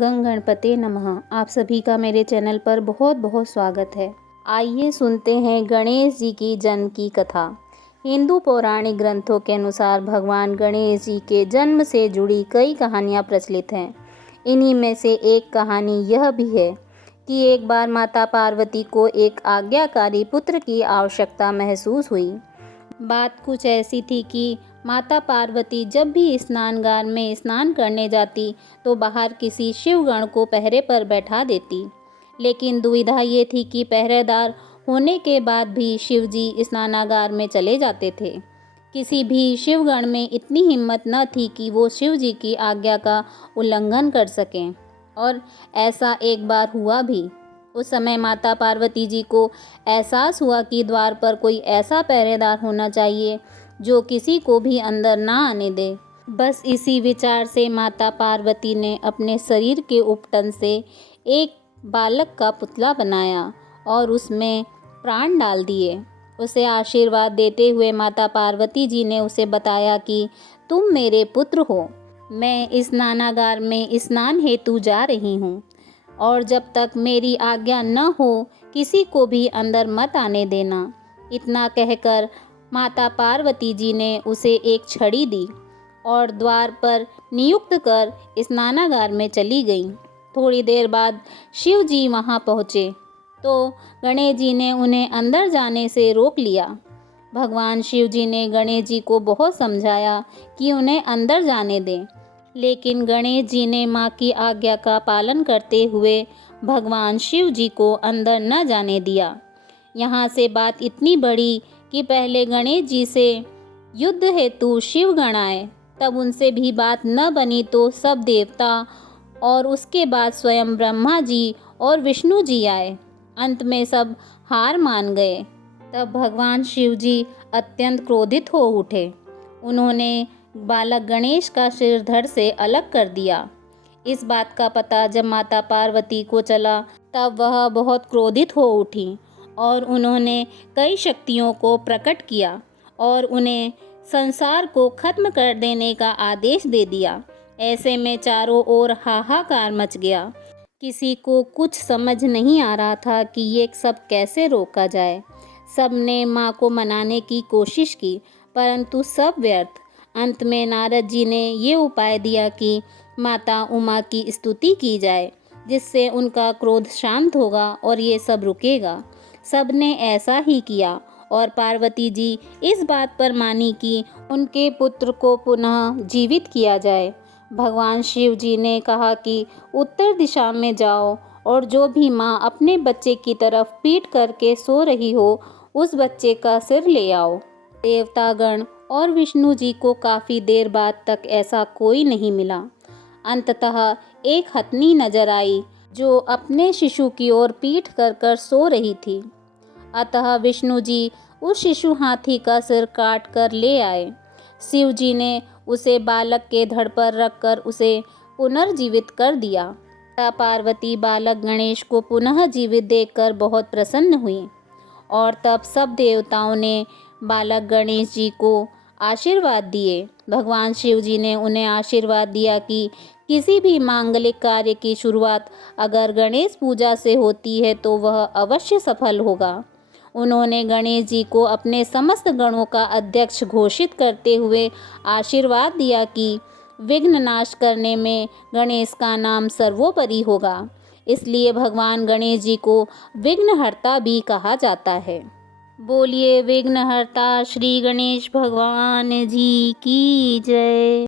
गंग गणपते नमः। आप सभी का मेरे चैनल पर बहुत बहुत स्वागत है। आइए सुनते हैं गणेश जी की जन्म की कथा। हिंदू पौराणिक ग्रंथों के अनुसार भगवान गणेश जी के जन्म से जुड़ी कई कहानियाँ प्रचलित हैं। इन्हीं में से एक कहानी यह भी है कि एक बार माता पार्वती को एक आज्ञाकारी पुत्र की आवश्यकता महसूस हुई। बात कुछ ऐसी थी कि माता पार्वती जब भी स्नानगार में स्नान करने जाती तो बाहर किसी शिवगण को पहरे पर बैठा देती। लेकिन दुविधा ये थी कि पहरेदार होने के बाद भी शिवजी स्नानागार में चले जाते थे। किसी भी शिवगण में इतनी हिम्मत न थी कि वो शिवजी की आज्ञा का उल्लंघन कर सकें, और ऐसा एक बार हुआ भी। उस समय माता पार्वती जी को एहसास हुआ कि द्वार पर कोई ऐसा पहरेदार होना चाहिए जो किसी को भी अंदर ना आने दे। बस इसी विचार से माता पार्वती ने अपने शरीर के उपटन से एक बालक का पुतला बनाया और उसमें प्राण डाल दिए। उसे आशीर्वाद देते हुए माता पार्वती जी ने उसे बताया कि तुम मेरे पुत्र हो, मैं स्नानागार में स्नान हेतु जा रही हूँ और जब तक मेरी आज्ञा न हो किसी को भी अंदर मत आने देना। इतना कहकर माता पार्वती जी ने उसे एक छड़ी दी और द्वार पर नियुक्त कर स्नानागार में चली गईं। थोड़ी देर बाद शिव जी वहाँ पहुँचे तो गणेश जी ने उन्हें अंदर जाने से रोक लिया। भगवान शिव जी ने गणेश जी को बहुत समझाया कि उन्हें अंदर जाने दें, लेकिन गणेश जी ने माँ की आज्ञा का पालन करते हुए भगवान शिव जी को अंदर न जाने दिया। यहाँ से बात इतनी बढ़ी कि पहले गणेश जी से युद्ध हेतु शिवगण आए, तब उनसे भी बात न बनी तो सब देवता और उसके बाद स्वयं ब्रह्मा जी और विष्णु जी आए। अंत में सब हार मान गए। तब भगवान शिव जी अत्यंत क्रोधित हो उठे। उन्होंने बालक गणेश का सिर धड़ से अलग कर दिया। इस बात का पता जब माता पार्वती को चला तब वह बहुत क्रोधित हो उठी और उन्होंने कई शक्तियों को प्रकट किया और उन्हें संसार को खत्म कर देने का आदेश दे दिया। ऐसे में चारों ओर हाहाकार मच गया। किसी को कुछ समझ नहीं आ रहा था कि ये सब कैसे रोका जाए। सब ने माँ को मनाने की कोशिश की, परंतु सब व्यर्थ। अंत में नारद जी ने ये उपाय दिया कि माता उमा की स्तुति की जाए, जिससे उनका क्रोध शांत होगा और ये सब रुकेगा। सब ने ऐसा ही किया और पार्वती जी इस बात पर मानी कि उनके पुत्र को पुनः जीवित किया जाए। भगवान शिव जी ने कहा कि उत्तर दिशा में जाओ और जो भी माँ अपने बच्चे की तरफ पीठ करके सो रही हो उस बच्चे का सिर ले आओ। देवतागण और विष्णु जी को काफ़ी देर बाद तक ऐसा कोई नहीं मिला। अंततः एक हथनी नजर आई जो अपने शिशु की ओर पीठ कर कर सो रही थी। अतः विष्णु जी उस शिशु हाथी का सिर काट कर ले आए। शिव जी ने उसे बालक के धड़ पर रखकर उसे पुनर्जीवित कर दिया। माता पार्वती बालक गणेश को पुनः जीवित देखकर बहुत प्रसन्न हुई और तब सब देवताओं ने बालक गणेश जी को आशीर्वाद दिए। भगवान शिव जी ने उन्हें आशीर्वाद दिया कि किसी भी मांगलिक कार्य की शुरुआत अगर गणेश पूजा से होती है तो वह अवश्य सफल होगा। उन्होंने गणेश जी को अपने समस्त गणों का अध्यक्ष घोषित करते हुए आशीर्वाद दिया कि विघ्न नाश करने में गणेश का नाम सर्वोपरि होगा। इसलिए भगवान गणेश जी को विघ्नहर्ता भी कहा जाता है। बोलिए विघ्नहर्ता श्री गणेश भगवान जी की जय।